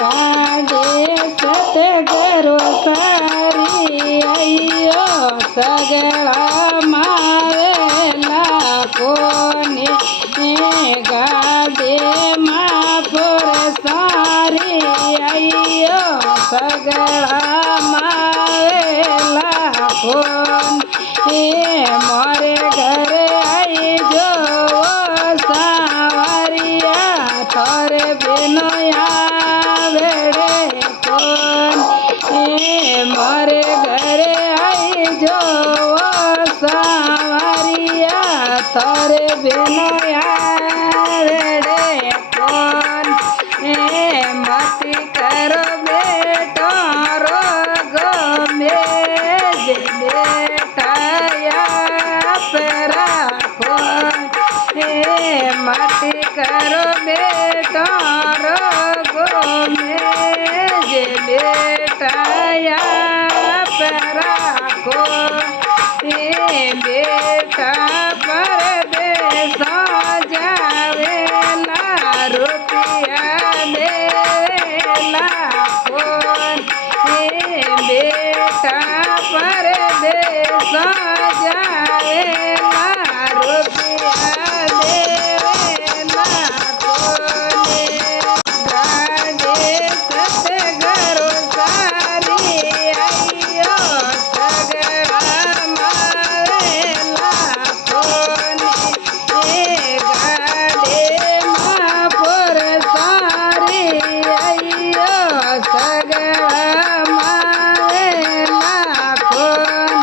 ગાડે સતગરો સારી અયો સગળા માવેલા કોને ગાડે માં ફોર સારી અયો સગળા માવેલા કોન મોરે ઘરે આઈ જો સાવરિયા થોરે બેનો આવેડે કોન મોરે ઘરે આઈ જો સાવરિયા થોરે બેનો આવેડે કોન મતી કરો બેટો રોગો મેજ બેઠાયા પેરા કોન મતી કરો બેટો રોગો મેજ બેઠાયા પેરા કોન બેઠા પરદેશો જાવેલા રૂપિયા દેવેલા કોન બેઠા પરદેશો જાવેલા રૂપિયા દેવેલા કોને ગાડે સતગરો સારી અયો સગળા માવેલા કોને ગાડે માં ફોર સારી અયો સગળા માવેલા કોન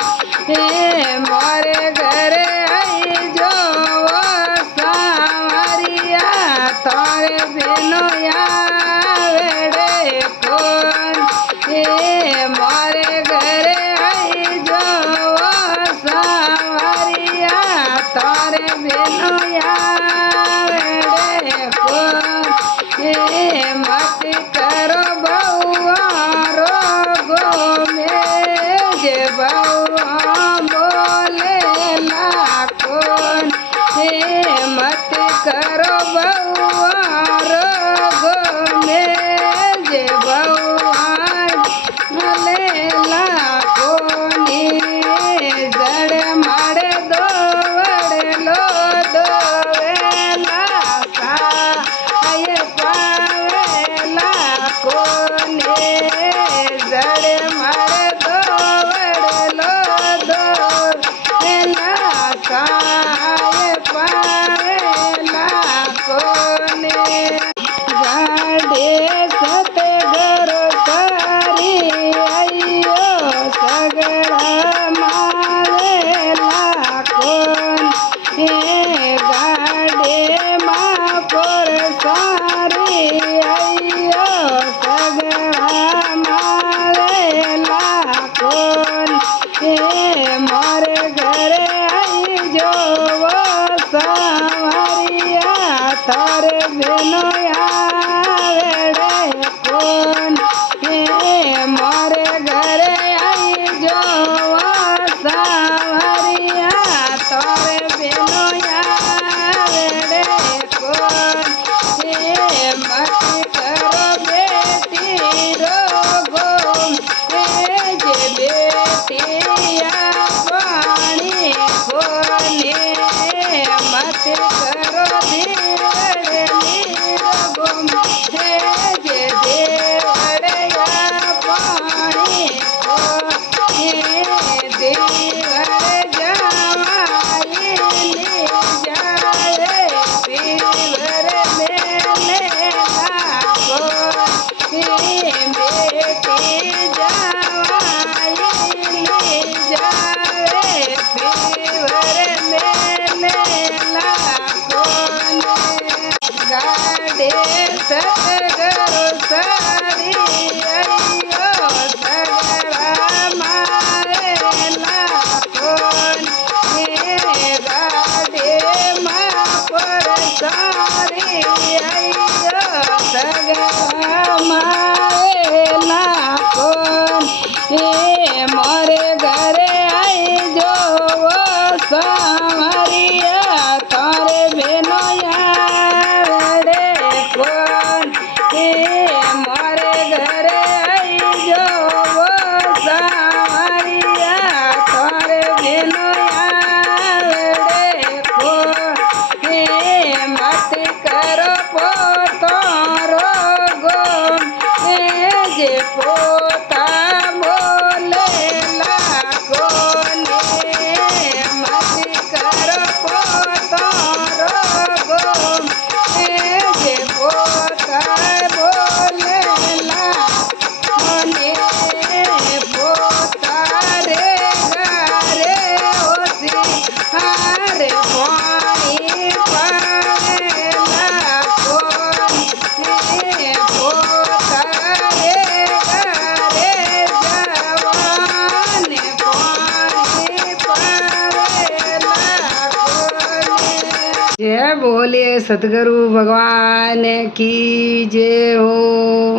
મોરે ઘરે આઈ જો સાવરિયા તોરે બેનો આવેડે કોન મોરે ઘરે આઈ જો સાવરિયા તોરે બેનો આવેડે કોન મતી કરો બહુ મેજ બહુ બોલેલા કોન મત કરો બહુ મેજ બહુ લેલા કોની જડ માડે દોવડેલો દોવેલા સાય પાવેલા કોને જડ માડે દોવડેલો દોવેલા સાય પાવેલા કોને ગાડે સતગરો સારી અયો સગળા માવેલા કોન ગાડે માં ફોર સારી અયો સગળા માવેલા કોન મોરે ઘરે આઈ જો સાવરિયા થોરે બેનો આવેડે કોન મોરે ઘરે આઈ જો સાવરિયા થોરે બેનો આવેડે કોન મતી કરો બેટી રોગો મેજ બેટિયા પાણી કોને મતી કરો દેવડની રોગો મેજ દેવડયા પાણી કોને દેવડ જવાઈની જાવે પીવર મેલેલા કોન બેટી જવાઈની જાવે પીવર મેલેલા કોન ગાડે સતગરો સારી અયો સગળા માવેલા કોન ગાડે માં ફોર સારી અયો સગળા માવેલા કોન મોરે ઘરે આઈ જો સાવરિયા તારે બેનો આવેડે કોન રોગો એ જે પોતા બોલેલા કોને મતી કરો પોતો રોગો એ જે પોતા બોલેલા મને પોતા રે ગારે ઓસી હારે પાણી પાવેલા કોને પોતા રે ગારે જવાને પાણી પાવેલા કોને। जय बोले सतगुरु भगवान की जय हो।